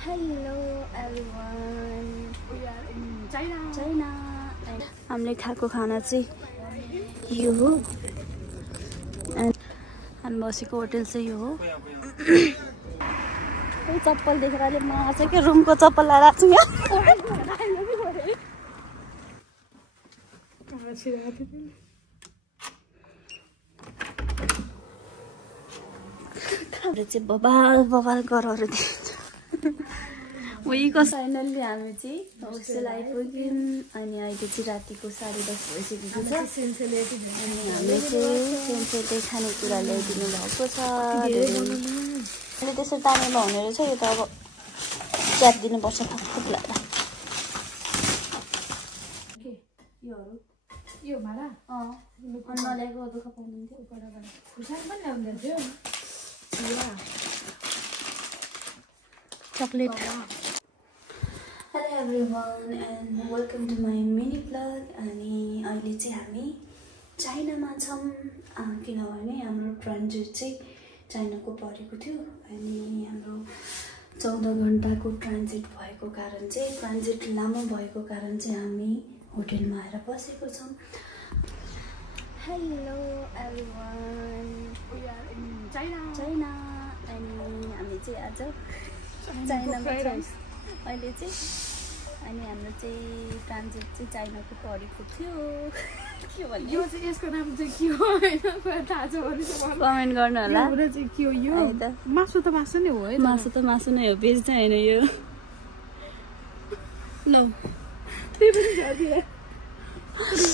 Hello everyone. We are in China. हामीले खाएको खाना चाहिँ यो हो अनि हामी बसेको होटल चाहिँ यो हो। चप्पल देखेर अहिले म आछ के रुमको चप्पल लगाएर छु यहाँ। हाम्रो चाहिँ बबाल गरहरू दिन्छ। फाइनल्ली हामी चाहिँ होस्टेल आइपुग्यौँ अनि अहिले चाहिँ रातिको 10:30 भइसकेको छ अनि हामीले चाहिँ सेन्सेले खानेकुरा ल्याइदिनु भएको छ। अहिले त्यसरी तानेमा हुने रहेछ। यो त अब च्याप दिनुपर्छ फटफट लगाएर। यो मारा नल्याएको दुःख पाउनुहुन्थ्यो। खुर्सानी पनि ल्याउँदै थियो। chocolate. Hello everyone and welcome to my mini vlog. अनि अहिले चाहिँ हामी चाइनामा छौँ किनभने हाम्रो ट्रान्जिट चाहिँ चाइनाको परेको थियो अनि हाम्रो 14 घण्टाको ट्रान्जिट भएको कारण चाहिँ ट्रान्जिट लामो भएको कारण चाहिँ हामी होटलमा आएर बसेको छौँ। Hello everyone. We are in China. अनि हामी चाहिँ आज चाइनामा छौँ अहिले चाहिँ अनि हाम्रो चाहिँ ट्रान्जिट चाहिँ चाइनाको परेको थियो। के भन्नु यो चाहिँ यसको नाम चाहिँ के हो हैन थाहा छ भने कमेन्ट गर्नु होला। यो चाहिँ के हो यो मासु त मासु नै हो है। मासु त मासु नै हो भेज चाहिँ हैन यो। ल त्यही पनि छ दिए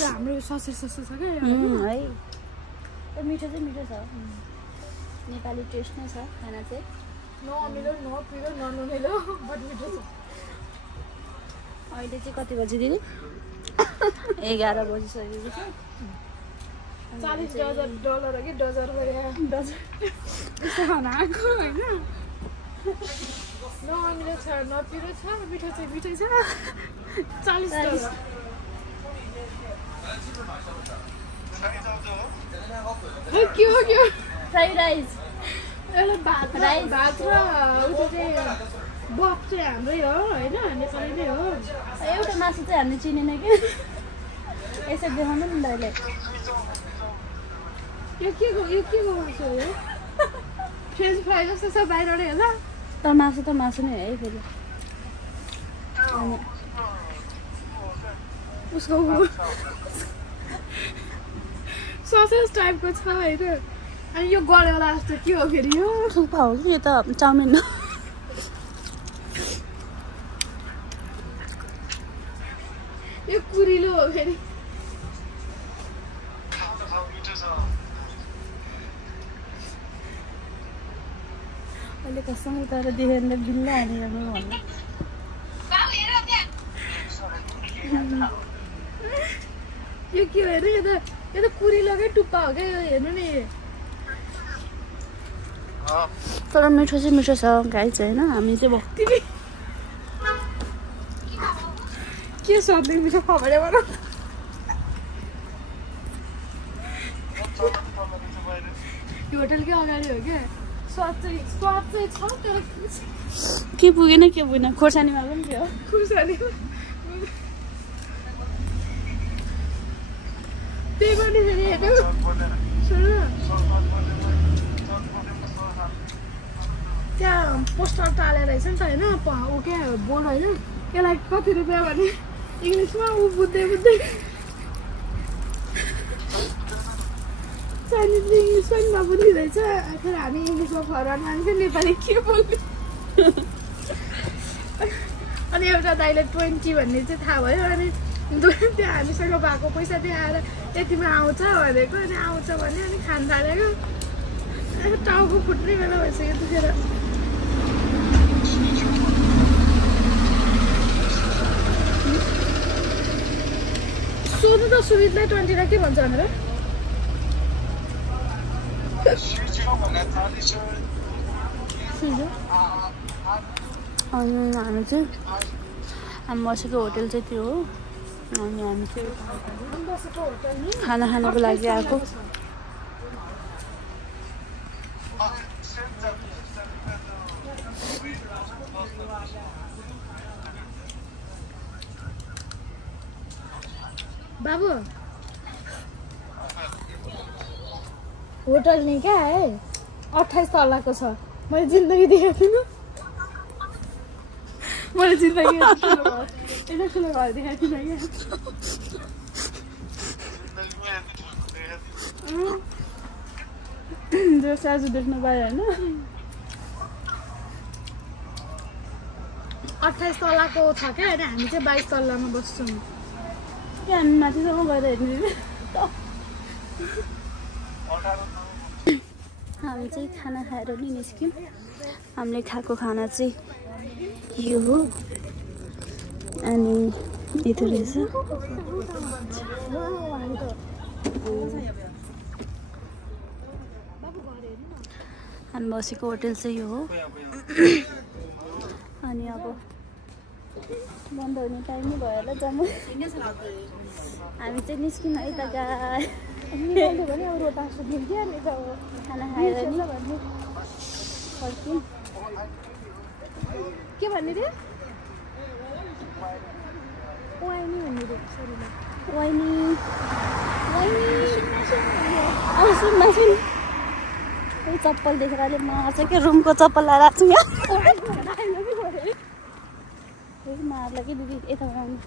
हाम्रो ससुर छ के है। मिठो चाहिँ मिठो छ। नेपाली टेस्ट नै छ खाना चाहिँ। नमिलो नपिरो ननुनिलो बट मिठो छ। अहिले चाहिँ कति बजे दिदी 11 बजिसकेको छ। $40,000 हो कि डजर गरे डजर यस्तो खाना आएको हैन। नमिलो छ नपिरो छ मिठो चाहिँ मिठै छ। $40 के हो फ्राइड राइस भात र उता चाहिँ बफ चाहिँ हाम्रै हो होइन नेपाली नै हो। एउटा मासु चाहिँ हामीले चिनेन कि यसरी देखाउनु नि दाइले। यो के को मासु हो? फ्रेन्च फ्राई जस्तो छ बाहिरबाट होला। तर मासु त मासु नै है फेरि। अनि उसको ससेज टाइपको छ होइन। अनि यो गलेवाला जस्तो के हो फेरि यो? थुक्पा हो कि यो त चाउमिन हो। यो कुरिलो हो फेरि। अहिले कसम तर देखेर बिल्ला हालेर भन्नु यो के हो हेर्नु यो त कुरिलोकै टुप्पा हो क्या यो हेर्नु नि। तर मिठो चाहिँ मिठो छ गाइस होइन। हामी चाहिँ भक्ति के सोध्दै मिठो खबरै भन। यो होटलकै अगाडि हो क्या। स्वाद चाहिँ छ तर के पुगेन खोर्सानीमा पनि थियो। खुर्सानी त्यही पनि फेरि हेर्नु सुन त्यहाँ पोस्टर टालेर रहेछ नि त होइन ऊ क्या बोर्ड होइन यसलाई कति रुपियाँ भने इङ्ग्लिसमा ऊ बुझ्दै चाइनिजले इङ्ग्लिस पनि नबुझ्ने रहेछ। फेरि हामी इङ्ग्लिसमा फरवार्ड मान्छे नेपाली के बोल्ने। अनि एउटा दाइले 20 भन्ने चाहिँ थाहा भयो। अनि त्यहाँ हामीसँग भएको पैसा चाहिँ आएर यतिमा आउँछ भनेको अनि आउँछ भने अनि खान थालेको टाउको फुट्ने बेला भइसक्यो त्यतिखेर। सोध्नु त सुमितलाई 20 के भन्छ भनेर। अनि हामी चाहिँ हामी बसेको होटल चाहिँ त्यो हो। अनि हामी चाहिँ खाना खानको लागि आएको। बाबु होटल नि क्या है 28 तलाको छ मैले जिन्दगी देखेको थिइनँ मैले जिन्दगी यता ठुलो घर देखाएको थिइनँ क्या जो आज देख्नु पायो होइन 28 तलाको छ क्या होइन हामी चाहिँ 22 तलामा बस्छौँ क्या हामी माथिसम्म गएर हेर्नु हामी चाहिँ खाना खाएर नि निस्क्यौँ हामीले खाएको खाना चाहिँ यो हो अनि यतो रहेछ हामी बसेको होटल चाहिँ यो हो अनि अब बन्द हुने टाइम नै भयो होला जम्मै हामी चाहिँ निस्क्यौँ है त गाई खाना खाएर नि फर्क्यौँ के भन्ने रे वाइनी भन्ने रे वाइनी सुन्न सुन चप्पल देखेर अहिले मार्छ क्या रुमको चप्पल लगाएर छु यहाँ मार्ला कि दिदी यता आउनु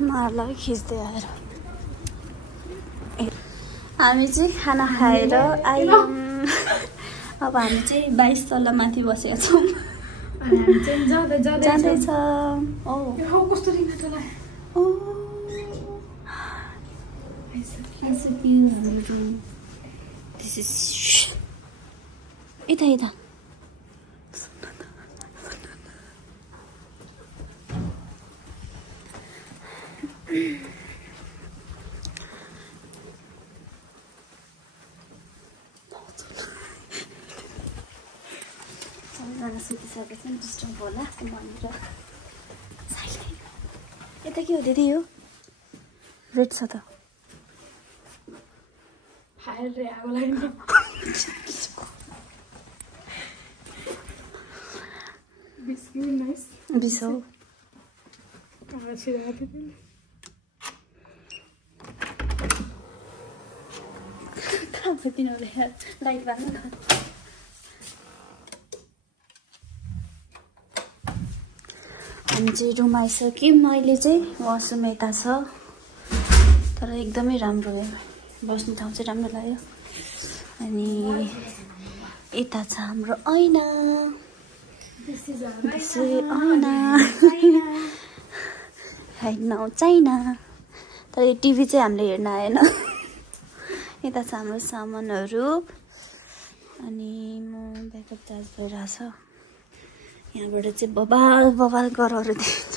मार्ला खिच्दै आएर हामी चाहिँ खाना खाएर आयौँ अब हामी चाहिँ 22 तल माथि बसेका छौँ जाँदैछ यता सबैजना सुतिसकेपछि डिस्टर्ब होला भनेर यता के हो दिदी यो रेड छ त बिस हो लाइट बाल्नु न हामी चाहिँ रुम आइसक्यौँ अहिले चाहिँ वासरुम यता छ तर एकदमै राम्रो हो बस्ने ठाउँ चाहिँ राम्रो लाग्यो अनि यता छ हाम्रो ऐना चाइना तर यो टिभी चाहिँ हामीले हेर्न आएन यता छ हाम्रो सामानहरू अनि म ब्याकअप चार्ज भइरहेछ यहाँबाट चाहिँ बबाल गरहरू दिन्छ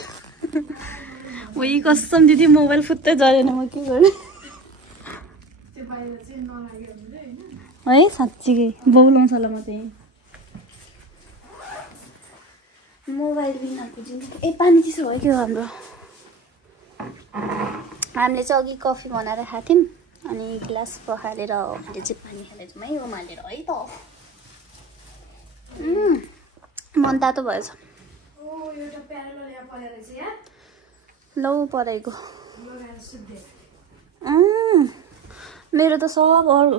वही कसम दिदी मोबाइल फुत्तै जरेन म के गर्ने है साँच्चीकै बौलाउँछ होला म चाहिँ मोबाइल बिनाको जिन्दगी पानी चिसो भयो के हो हाम्रो हामीले चाहिँ अघि कफी बनाएर खाएको थियौँ अनि ग्लास पखालेर अहिले चाहिँ पानी खालेर मै उमालेर है त मन तातो भएछ लौ परेको मेरो त सब अरू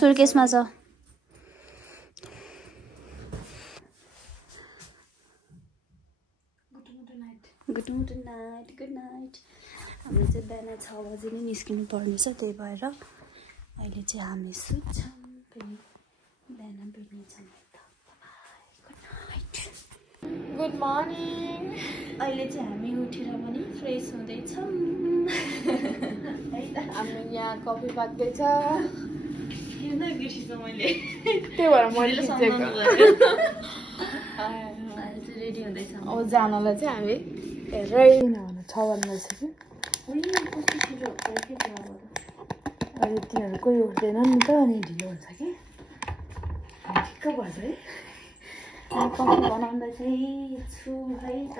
सुर्केसमा छ गुड नाइट हाम्रो चाहिँ बिहान 6 बजी नै निस्किनु पर्नेछ त्यही भएर अहिले चाहिँ हामी सुत्छौँ फेरि बिहान भेट्नेछौँ गुड मर्निङ अहिले चाहिँ हामी उठेर पनि फ्रेस हुँदैछौँ हाम्रो यहाँ कफी पाक्दैछ मैले त्यही भएर मैले रेडी हुँदैछ अब जानलाई चाहिँ हामी हेरै 6 बज्छ कि अहिले तिनीहरू कोही उठ्दैन नि त अनि ढिलो हुन्छ कि ठिक्क भन्छ है कफी बनाउँदा चाहिँ छु है त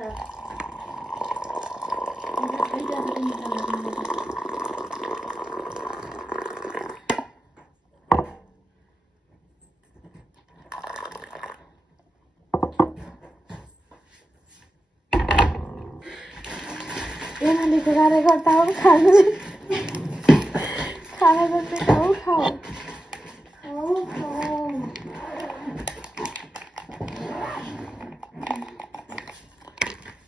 एमालेको कार्यकर्ता हो खानु खाना जस्तै खाऊ खाऊ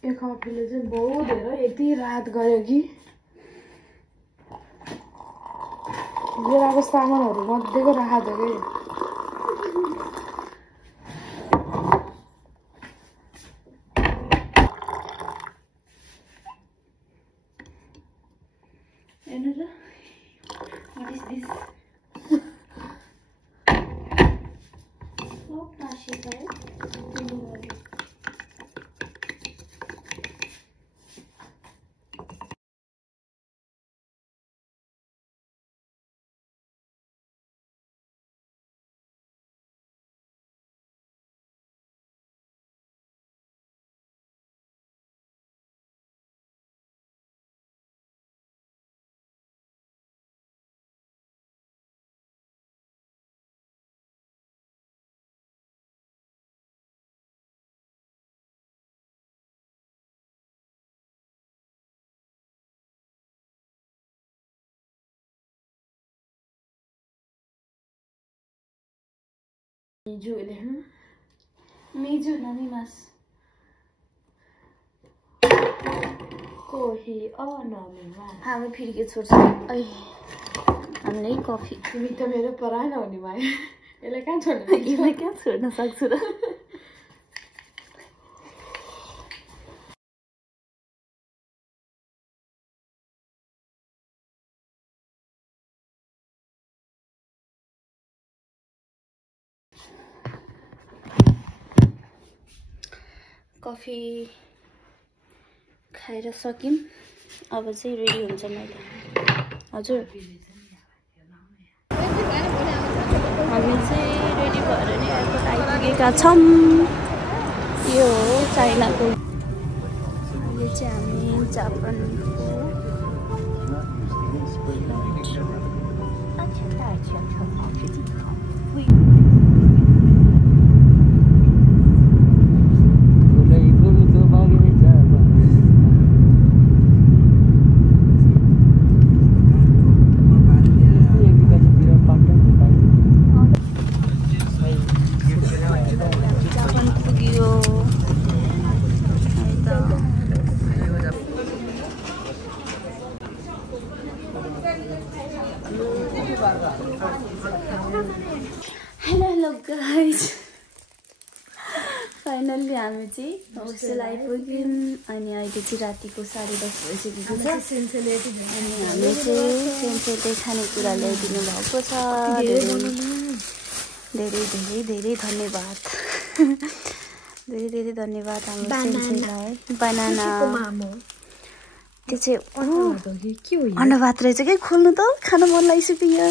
यो कफीले चाहिँ बहुत धेरै यति रात गयो कि बेलाको सामानहरू मध्येको राहत हो कि What is this? So flashy, right? Meju nanimas. कोही अनमिमा हामी फेरि के छोड्छौँ ऐ हामीले कफी तिमी त मेरो परान हो नि माया यसलाई कहाँ छोड्नु यसलाई कहाँ छोड्न सक्छु र कफी खाएर सक्यौँ अब चाहिँ रेडी हुन्छ मैले हजुर हामी चाहिँ रेडी भएर नि एयरपोर्ट आइपुगेका छौँ यो हो चाइनाको अहिले चाहिँ हामी जापानको हेलो गाइज फाइनल्ली हामी चाहिँ होस्टेल आइपुग्यौँ अनि अहिले चाहिँ रातिको 10:30 भइसकेको छ अनि हामीले चाहिँ सेन्सेले खानेकुरा ल्याइदिनु भएको छ धेरै धेरै धेरै धन्यवाद धेरै धन्यवाद हाम्रो सेन्सेलाई बनाना त्यो चाहिँ अन्नभात रहेछ क्या खोल्नु त खान मन लागिसक्यो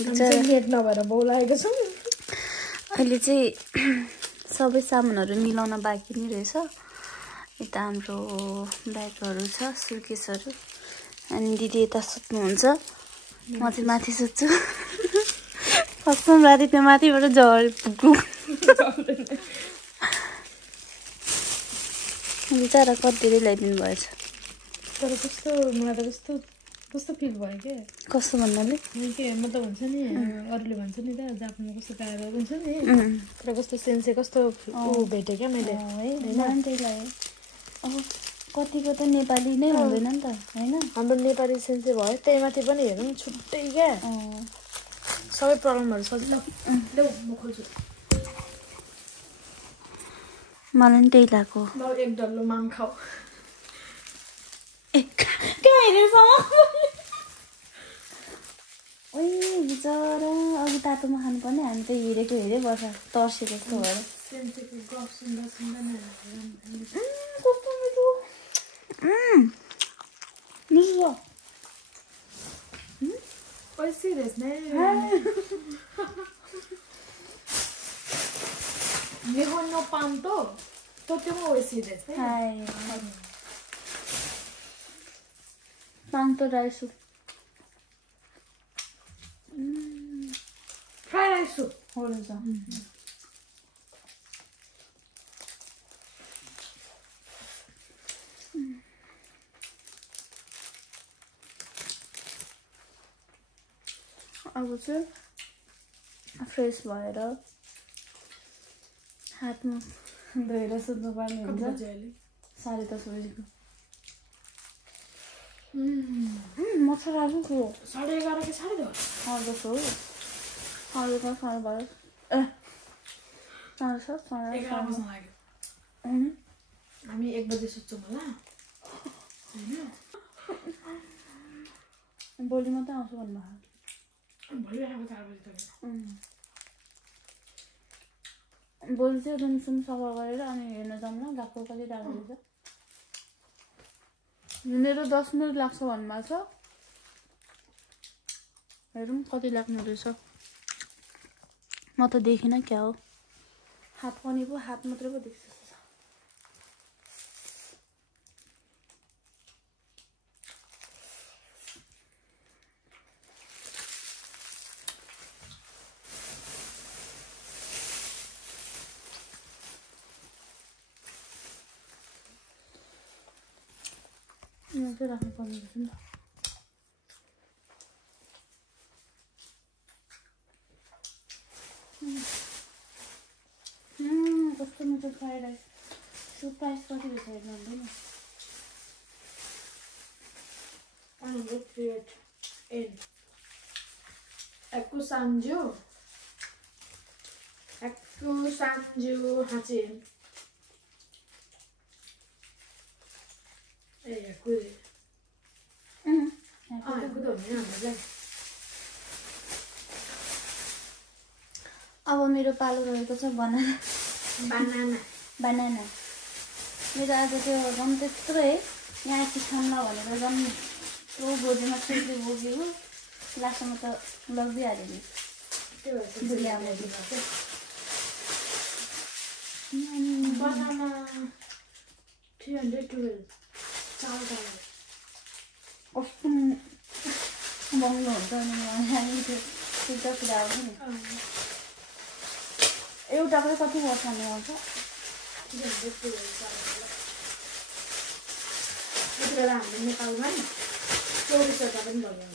नेट नभएर बौलाएको छौँ अहिले चाहिँ सबै सामानहरू मिलाउन बाँकी नै रहेछ यता हाम्रो ब्यागहरू छ सुर्केसहरू अनि दिदी यता सुत्नुहुन्छ म चाहिँ माथि सुत्छु कसम राति त्यो माथिबाट झर पुग्नु बिचरा कति धेरै ल्याइदिनु भएछ तर कस्तो मलाई त कस्तो फिल भयो क्या कस्तो भन्नाले के म त हुन्छ नि अरूले भन्छ नि त जापानमा कस्तो टाढो हुन्छ नि तर कस्तो सेन्से कस्तो भेटेँ क्या मैले होइन त्यही लाग्यो अब कतिको त नेपाली नै हुँदैन नि त होइन हाम्रो नेपाली सेन्से भयो त्यही माथि पनि हेरौँ छुट्टै क्या सबै प्रब्लमहरू सजिलो म खोल्छु मलाई पनि त्यही लाग्यो एक डल्लो माम खाऊ कहाँ हेरेर ओइ बिचरा अघि तातोमा खानुपर्ने हामी त हेरेको हेरे बर्छ तर्सेको जस्तो भएर कस्तो मिठो मिठो छ पैसा mejor no panto. Totemo oishii desu. Hai. Panto rice soup. Fried rice soup. हो रहेछ. अब चाहिँ फ्रेस भएर हातमा धोएर सुत्नु पर्ने हुन्छ. 10:30 बजेको. मच्छर आएको थियो. 11:30 कि 10:30? जस्तो हो. 11:30 11 बज्न लाग्यो. हामी 1 बजे सुत्छौँ होला. हैन? भोलि मात्रै आउँछु भन्नुभयो. भोलि बेलाको 4 बजे त. भोलि चाहिँ रुम सुम सफा गरेर अनि हेर्न जाऊँ न गएको कति टाढो रहेछ. मेरो 10 मिनट लाग्छ भन्नुभएको छ. हेरौँ कति लाग्ने रहेछ. म त देखिनँ क्या हो. हात पनि पो हात मात्रै पो देख्छु. म चाहिँ राख्नु पर्ने रहेछ नि त. कस्तो मिठो फ्राइड राइस. सुप प्राइस कति रहेछ हेर्नु हुँदैन. 138 Aku sanju hacin. Aku deh. Aku tuh namanya. अब मेरो पालो रहेको छ बनाना. मेरो आज त्यो झन् त्यत्रो है यहाँ चिखाउन भनेर झन् त्यो बोजीमा त्यसले बोकेको लास्टमा त लगिहाल्यो नि. त्यो बनाना 312 $4. कस्तो महँगो हुन्छ नि. हामी त्यो सुत्दा कुरा आउँछ नि. एउटाको कति वर्ष खानु आउँछ. बेला हाम्रो नेपालमा नि 24,000 पनि भयो.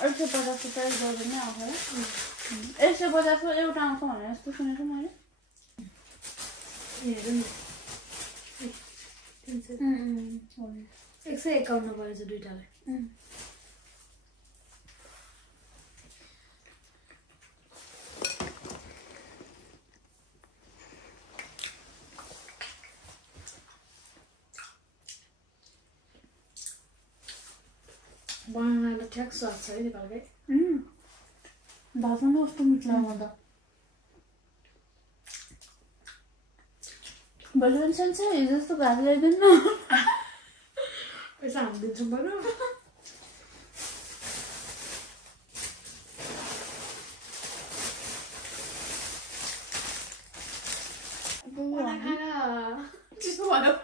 150 रुपियाँ गर्दैन आउँछ. 150 को एउटा आउँछ भनेर जस्तो सुनेको मैले. हेरौँ न. 151 परेछ दुईटालाई. बनानालाई ठ्याक स्वाद छ है नेपालकै. भाषामा कस्तो मिठो लाग्छ. भोलि पनि सानो हिजो जस्तो भात ल्याइदिनु न. पैसा हामी दिन्छौँ बरु. चिसो भयो.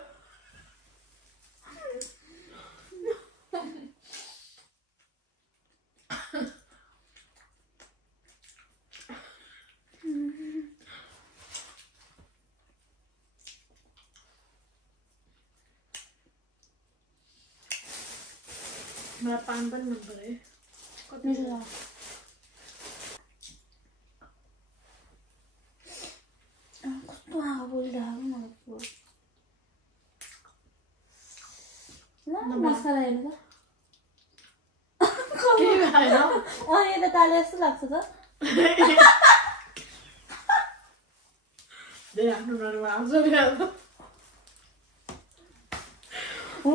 मलाई पान पनि मन पर्यो है. कति मिठो लाग्छ. कस्तो आगो बोलिरहेको मलाई. ल मसला हेर्नु त. यो त ताले जस्तो लाग्छ त. आफ्नो घरमा आउँछ बिहान. हो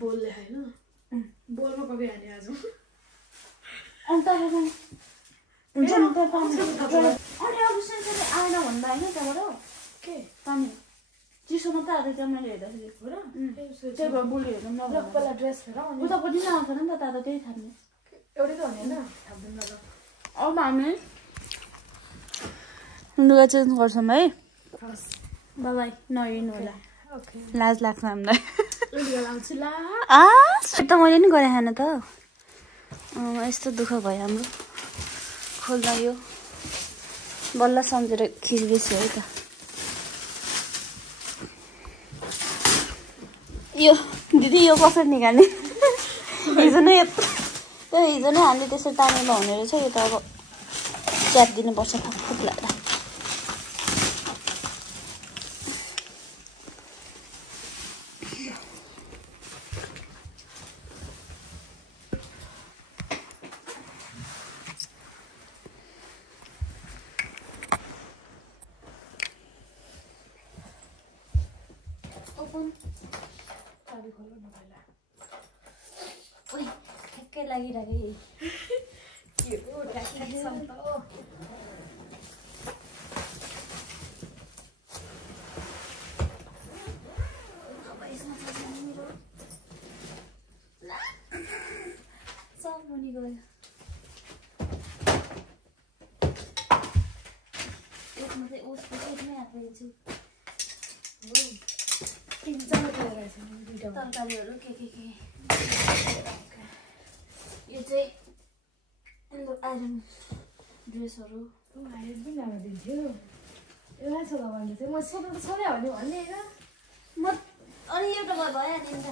बोलले हैन बोलमा कभी हाने आज अन्त हुन्छ नि त पानी अनि अब सेन्सरले आएन भन्दा हैन त्यहाँबाट के पानी चिसो मात्रै आएको थियो मैले हेर्दाखेरि त्यही भएर बोली हेर्नु न पहिला ड्रेस फेर अनि उतापट्टि नै आउँछ नि त तातो त्यही थाप्ने एउटै त हो हैन थाप्दिन ल अब हामी लुगा चेन्ज गर्छौँ है बाबाई नहेर्नु होला ओके लाज लाग्छ हामीलाई लुगा लाउँछु ल त मैले नि गरेँ खान त यस्तो दुःख भयो हाम्रो खोल्दा यो बल्ल सम्झेर खिच्दैछु है त यो दिदी यो कसरी निकाल्ने हिजो नै हामीले त्यसरी तानेर हुने रहेछ यो त अब च्याप दिनुपर्छ फुट लगाएर ठ्याक्कै लागिरहेको सब मुनि गयो यसमा चाहिँ उसको सेटमै आएको तरकारीहरू के यो चाहिँ आइरन ड्रेसहरू आइरन पनि लगाएर दिन्थ्यो एउटा छ भन्दै थियो म सोध्नु त सधैँ हो नि भन्ने होइन म अनि एउटा भइहाल्यो नि त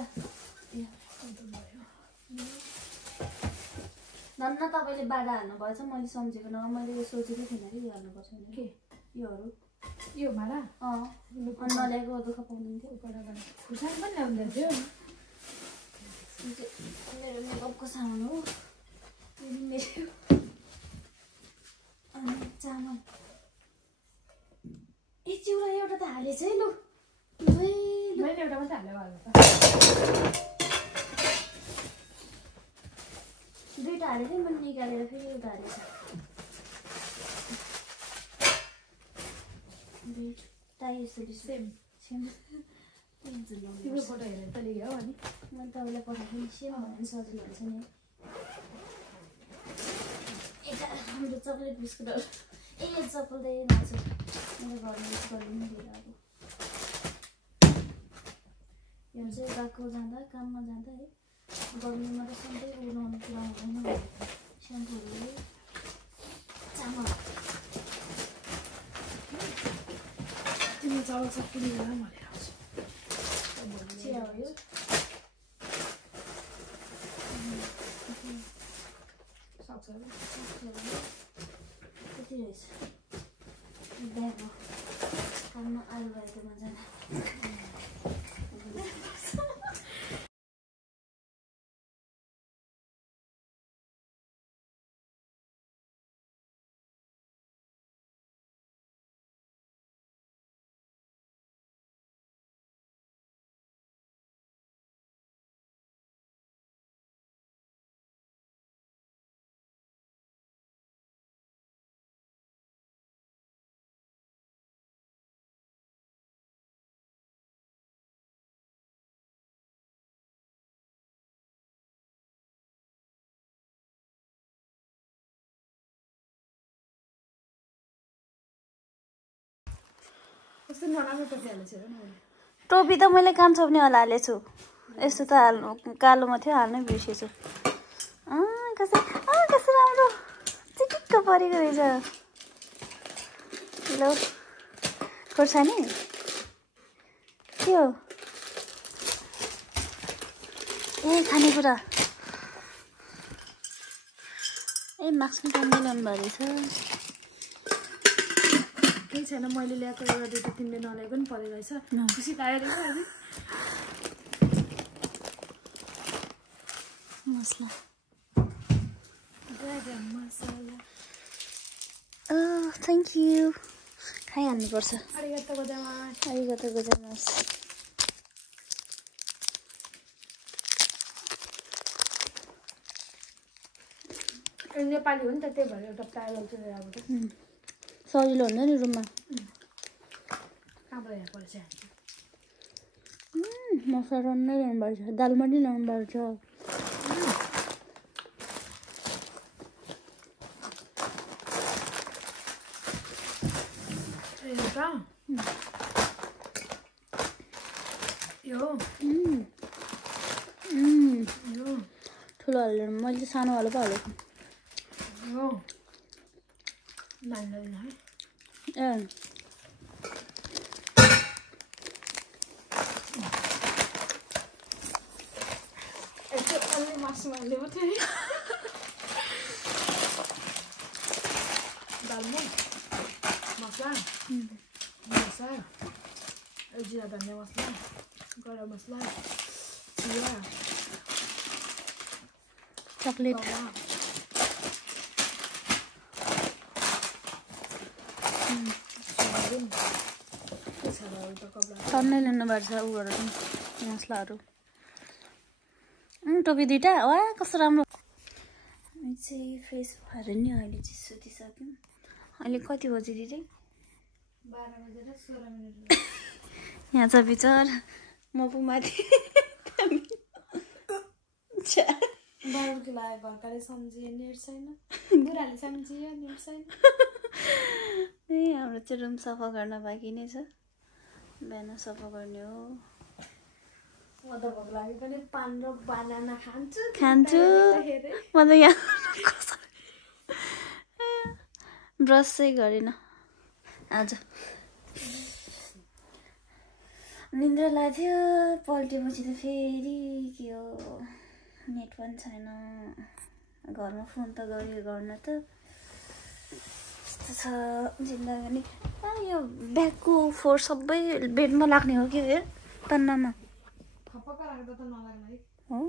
धन्न तपाईँले बाडा हाल्नु भएछ मैले सम्झेको नभए मैले यो सोचेकै थिइनँ कि यो हाल्नुपर्छ भने के योहरू यो भाडा नल्याएको दुःख पाउँदैनथ्यो खुर्सानी पनि ल्याउँदै थियो मेरो मेकअपको सामान हो मेरो अनि चामल ए चिउरा एउटा त हालेछ है लु मैले एउटा मात्रै हालेको त दुईवटा हालेको थिएँ मैले निकालेर फेरि एउटा हालेछ दुईवटा यसरी सेम तिम्रो फोटो हेरेर त लियो हो अनि मैले तपाईँलाई पठाएको सेम भने सजिलो हुन्छ नि यता हाम्रो चक्लेट बिस्कुटहरू ए चप्पल लान्छु मैले घरमा युज गरिदिनु दिएर अब यो चाहिँ गएको जाँदा काममा जाँदा है गर्मीमा त सधैँ उडाउनु पुऱ्याउँदैन स्याम्पूहरू चामल तिम्रो चाउल सबै लिएर भनेर आउँछु चिया हो यो कति रहेछ ब्याग हो काममा आलु भएको जाँदा टोपी त मैले कान छोप्नेवाला हालेको छु यस्तो त हाल्नु कालोमा थियो हाल्नै बिर्सेछु कस्तो राम्रो चिटिक्क परेको रहेछ ल खोर्सानी के हो ए खानेकुरा ए मास्क पनि कामले ल्याउनु भएको रहेछ केही छैन मैले ल्याएको एउटा दुईवटा तिमीले नल्याएको पनि परेको रहेछ खुसी पाएर मसला मसला थ्याङ्क यू खाइहाल्नुपर्छ arigatou gozaimasu arigatou gozaimasu Nepali हो नि त त्यही भएर एउटा प्यारल चाहिँ लिएर आउँछ सजिलो हुन्छ नि रुममा कहाँबाट यहाँ पर्छ मसला रन्नै ल्याउनुपर्छ दालमा नि ल्याउनुपर्छ ठुलो हालेर मैले चाहिँ सानो वाला पो हालेको ए मासु हाल्ने पो थियो दालमा मसला जिरा धनियाँ मसला गरम मसला चिया चकलेट टन्नै ल्याउनुपर्छ उहरू मसलाहरू टोपी दुइटा वा कस्तो राम्रो हामी चाहिँ फ्रेस भएर नि अहिले चाहिँ सुतिसक्यौँ अहिले कति बजी दिदी 12:16 यहाँ छ विचार म पो माथि बाबुको लागि घरकाले सम्झिए नेट छैन बुढाले सम्झिए नेट छैन ए हाम्रो चाहिँ रुम सफा गर्न बाँकी नै छ बिहान सफा गर्ने हो म त भोक लागि पनि पान र बनाना खान्छु म त यहाँ ब्रस चाहिँ गरेन आज निन्द्रा लाग्थ्यो पल्टेपछि त फेरि के हो नेट पनि छैन घरमा फोन त गऱ्यो गर्न त यस्तो छ जिन्दगी यो ब्यागको फोहोर सबै बेडमा लाग्ने हो कि हेर तन्नामा हो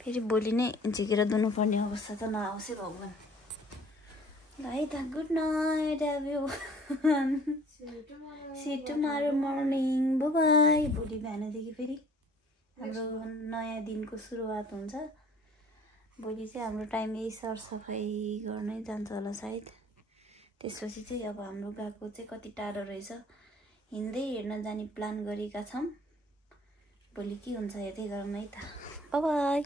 फेरि भोलि नै झिकेर धुनुपर्ने अवस्था त नआओस् है भगवान् ल है त good night everyone see tomorrow morning bye bye भोलि बिहानदेखि फेरि हाम्रो नयाँ दिनको सुरुवात हुन्छ भोलि चाहिँ हाम्रो टाइम यही सरसफाइ गर्नै जान्छ होला सायद त्यसपछि चाहिँ अब हाम्रो गएको चाहिँ कति टाढो रहेछ हिँड्दै हेर्न जाने प्लान गरेका छौँ भोलि के हुन्छ हेर्दै गरौँ है त बाइ बाइ